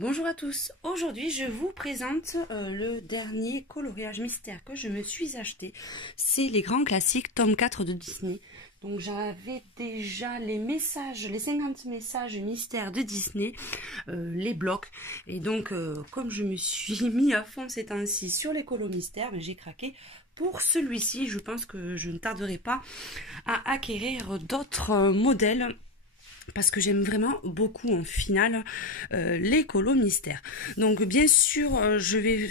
Bonjour à tous, aujourd'hui je vous présente le dernier coloriage mystère que je me suis acheté. C'est les grands classiques tome 4 de Disney. Donc j'avais déjà les messages, les 50 messages mystères de Disney, les blocs. Et donc comme je me suis mis à fond ces temps-ci sur les colos mystères, j'ai craqué pour celui-ci. Je pense que je ne tarderai pas à acquérir d'autres modèles, parce que j'aime vraiment beaucoup en finale les colos mystères. Donc bien sûr, je vais,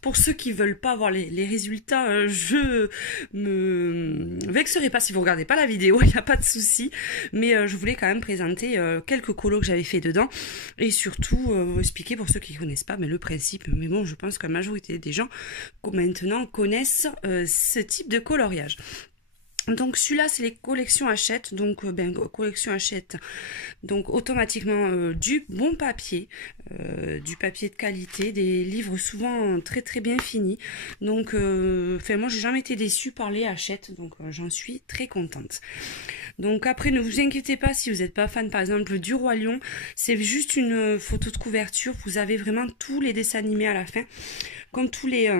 pour ceux qui veulent pas voir les résultats, je me vexerai pas si vous regardez pas la vidéo, il n'y a pas de souci. Mais je voulais quand même présenter quelques colos que j'avais fait dedans et surtout expliquer pour ceux qui connaissent pas le principe. Mais bon, je pense que la majorité des gens maintenant connaissent ce type de coloriage. Donc celui-là c'est les collections Hachette, donc collection Hachette, donc automatiquement du bon papier, du papier de qualité, des livres souvent très bien finis. Donc moi j'ai jamais été déçue par les Hachette, donc j'en suis très contente. Donc après ne vous inquiétez pas si vous n'êtes pas fan par exemple du Roi Lion, c'est juste une photo de couverture, vous avez vraiment tous les dessins animés à la fin, comme tous les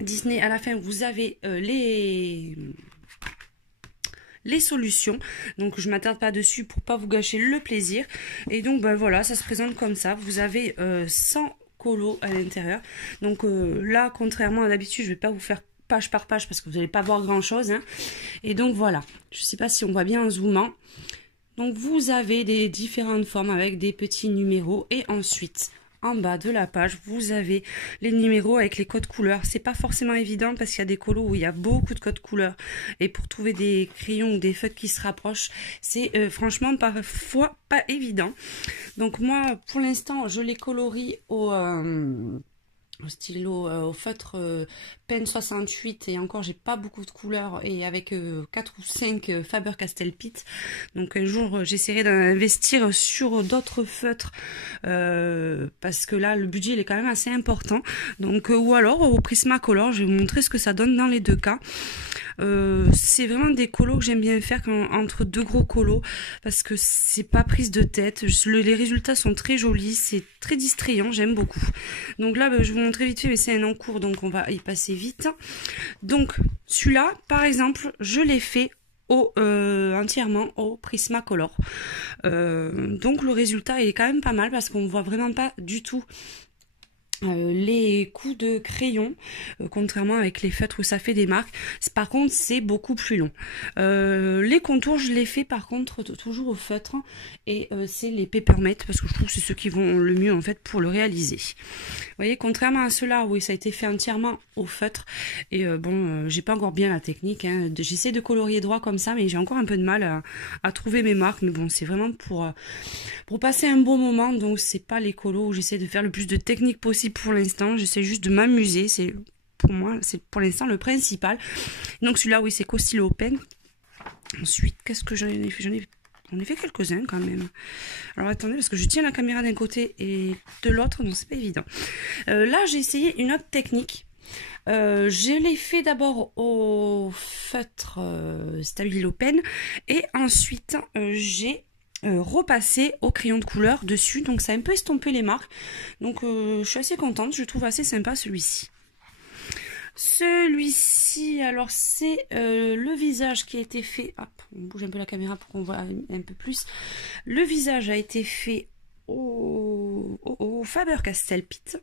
Disney à la fin vous avez les solutions, donc je m'attarde pas dessus pour pas vous gâcher le plaisir. Et donc voilà, ça se présente comme ça. Vous avez 100 colos à l'intérieur. Donc là, contrairement à d'habitude, je vais pas vous faire page par page parce que vous n'allez pas voir grand chose, hein. Et donc voilà, je sais pas si on voit bien en zoomant. Donc vous avez des différentes formes avec des petits numéros, et ensuite en bas de la page, vous avez les numéros avec les codes couleurs. C'est pas forcément évident parce qu'il y a des colos où il y a beaucoup de codes couleurs. Et pour trouver des crayons ou des feutres qui se rapprochent, c'est franchement parfois pas évident. Donc moi, pour l'instant, je les colorie au stylo, au feutre Pen 68, et encore j'ai pas beaucoup de couleurs, et avec 4 ou 5 Faber-Castell Pitt. Donc un jour j'essaierai d'investir sur d'autres feutres parce que là le budget il est quand même assez important. Donc ou alors au Prismacolor, je vais vous montrer ce que ça donne dans les deux cas. C'est vraiment des colos que j'aime bien faire entre deux gros colos parce que c'est pas prise de tête. Les résultats sont très jolis, c'est très distrayant, j'aime beaucoup. Donc là je vais vous montrer vite fait, mais c'est un en cours donc on va y passer vite. Donc celui-là par exemple je l'ai fait entièrement au Prismacolor. Donc le résultat il est quand même pas mal parce qu'on voit vraiment pas du tout les coups de crayon, contrairement avec les feutres où ça fait des marques. Par contre c'est beaucoup plus long. Les contours je les fais par contre toujours au feutre, et c'est les Peppermint parce que je trouve que c'est ceux qui vont le mieux en fait pour le réaliser. Vous voyez, contrairement à ceux-là où ça a été fait entièrement au feutre, et j'ai pas encore bien la technique, hein. J'essaie de colorier droit comme ça, mais j'ai encore un peu de mal à trouver mes marques. Mais bon, c'est vraiment pour passer un bon moment, donc c'est pas les colos où j'essaie de faire le plus de technique possible pour l'instant. J'essaie juste de m'amuser, c'est pour moi, c'est pour l'instant le principal. Donc celui-là, oui, c'est qu'au stylo Pen. Ensuite, qu'est-ce que j'en ai fait? J'en ai fait quelques-uns quand même. Alors attendez, parce que je tiens la caméra d'un côté et de l'autre, donc c'est pas évident. Là, j'ai essayé une autre technique. Je l'ai fait d'abord au feutre Stabilo Pen, et ensuite j'ai repassé au crayon de couleur dessus, donc ça a un peu estompé les marques. Donc je suis assez contente, je trouve assez sympa celui-ci. Celui-ci, alors c'est le visage qui a été fait, hop, on bouge un peu la caméra pour qu'on voit un peu plus. Le visage a été fait au Faber-Castell Pitt,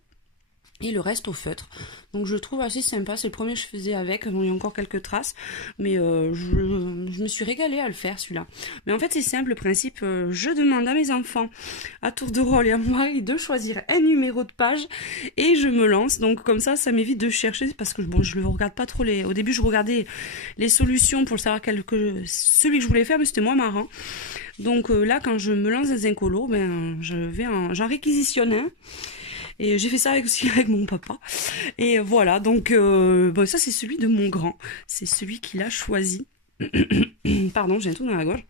et le reste au feutre. Donc je le trouve assez sympa, c'est le premier que je faisais avec. Bon, il y a encore quelques traces, mais je me suis régalée à le faire celui-là. Mais en fait c'est simple le principe, je demande à mes enfants à tour de rôle et à mon mari de choisir un numéro de page, et je me lance. Donc comme ça m'évite de chercher, parce que bon, je ne regarde pas trop au début je regardais les solutions pour savoir celui que je voulais faire, mais c'était moins marrant. Donc là quand je me lance dans un colo, j'en réquisitionne un. Et j'ai fait ça aussi avec mon papa. Et voilà, donc ça c'est celui de mon grand. C'est celui qu'il a choisi. Pardon, j'ai un trou dans la gorge.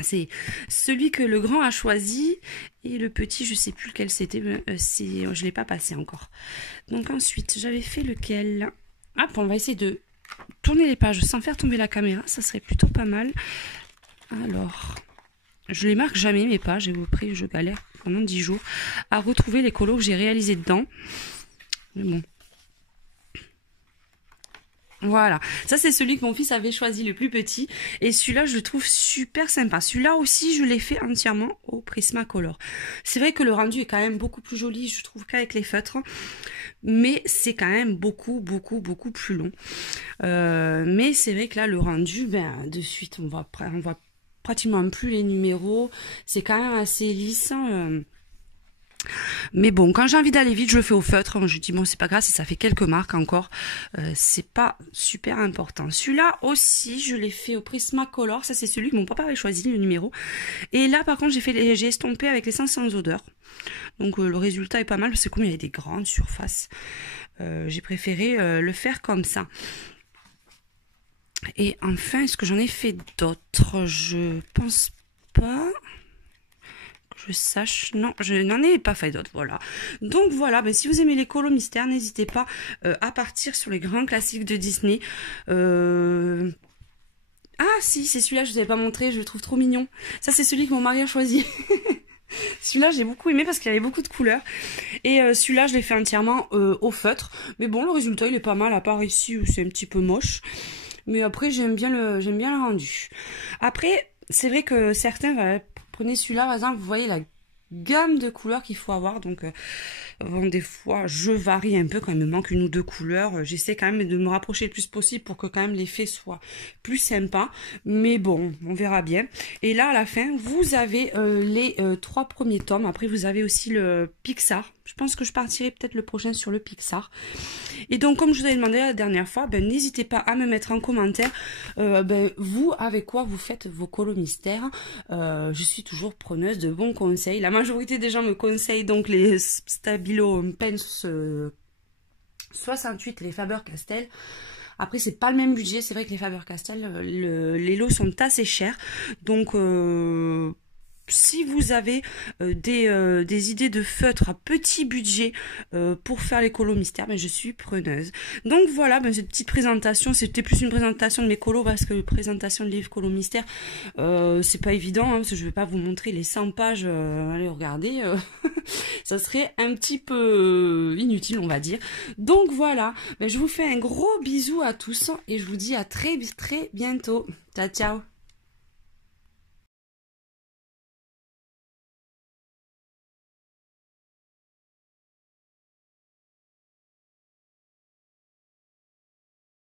C'est celui que le grand a choisi. Et le petit, je sais plus lequel c'était. Je ne l'ai pas passé encore. Donc ensuite, j'avais fait lequel? Hop, on va essayer de tourner les pages sans faire tomber la caméra. Ça serait plutôt pas mal. Alors, je les marque jamais mes pages. Et après, je galère. pendant 10 jours à retrouver les colos que j'ai réalisés dedans. Mais bon. Voilà, ça c'est celui que mon fils avait choisi, le plus petit, et celui-là je le trouve super sympa. Celui-là aussi je l'ai fait entièrement au Prismacolor. C'est vrai que le rendu est quand même beaucoup plus joli, je trouve, qu'avec les feutres, mais c'est quand même beaucoup plus long. Mais c'est vrai que là le rendu, ben de suite on voit pratiquement plus les numéros, c'est quand même assez lisse. Mais bon, quand j'ai envie d'aller vite, je le fais au feutre. Je dis bon, c'est pas grave si ça fait quelques marques encore. C'est pas super important. Celui-là aussi, je l'ai fait au Prismacolor. Ça, c'est celui que mon papa avait choisi, le numéro. Et là, par contre, j'ai estompé avec l'essence sans odeur. Donc le résultat est pas mal parce que comme il y avait des grandes surfaces, j'ai préféré le faire comme ça. Et enfin, est-ce que j'en ai fait d'autres? Je pense pas. Je sache, non, je n'en ai pas fait d'autres, voilà. Donc voilà, ben, si vous aimez les colos mystères, n'hésitez pas à partir sur les grands classiques de Disney. Ah si, c'est celui-là, je vous avais pas montré, je le trouve trop mignon. Ça, c'est celui que mon mari a choisi. Celui-là, j'ai beaucoup aimé parce qu'il avait beaucoup de couleurs. Et celui-là, je l'ai fait entièrement au feutre. Mais bon, le résultat, il est pas mal, à part ici où c'est un petit peu moche. Mais après, j'aime bien le rendu. Après, c'est vrai que certains... Prenez celui-là, par exemple, vous voyez la gamme de couleurs qu'il faut avoir. Donc, bon, des fois, je varie un peu quand il me manque une ou deux couleurs. J'essaie quand même de me rapprocher le plus possible pour que quand même l'effet soit plus sympa. Mais bon, on verra bien. Et là, à la fin, vous avez les 3 premiers tomes. Après, vous avez aussi le Pixar. Je pense que je partirai peut-être le prochain sur le Pixar. Et donc, comme je vous avais demandé la dernière fois, ben, n'hésitez pas à me mettre en commentaire vous, avec quoi vous faites vos colos mystères. Je suis toujours preneuse de bons conseils. La majorité des gens me conseillent donc les Stabilo Pens 68, les Faber-Castell. Après, c'est pas le même budget. C'est vrai que les Faber-Castell, les lots sont assez chers. Donc... si vous avez des idées de feutres à petit budget pour faire les colos mystères, ben je suis preneuse. Donc voilà, ben cette petite présentation, c'était plus une présentation de mes colos parce que présentation de livres colos mystères, c'est pas évident, hein, parce que je vais pas vous montrer les 100 pages, allez regarder, ça serait un petit peu inutile, on va dire. Donc voilà, ben je vous fais un gros bisou à tous et je vous dis à très bientôt. Ciao ciao.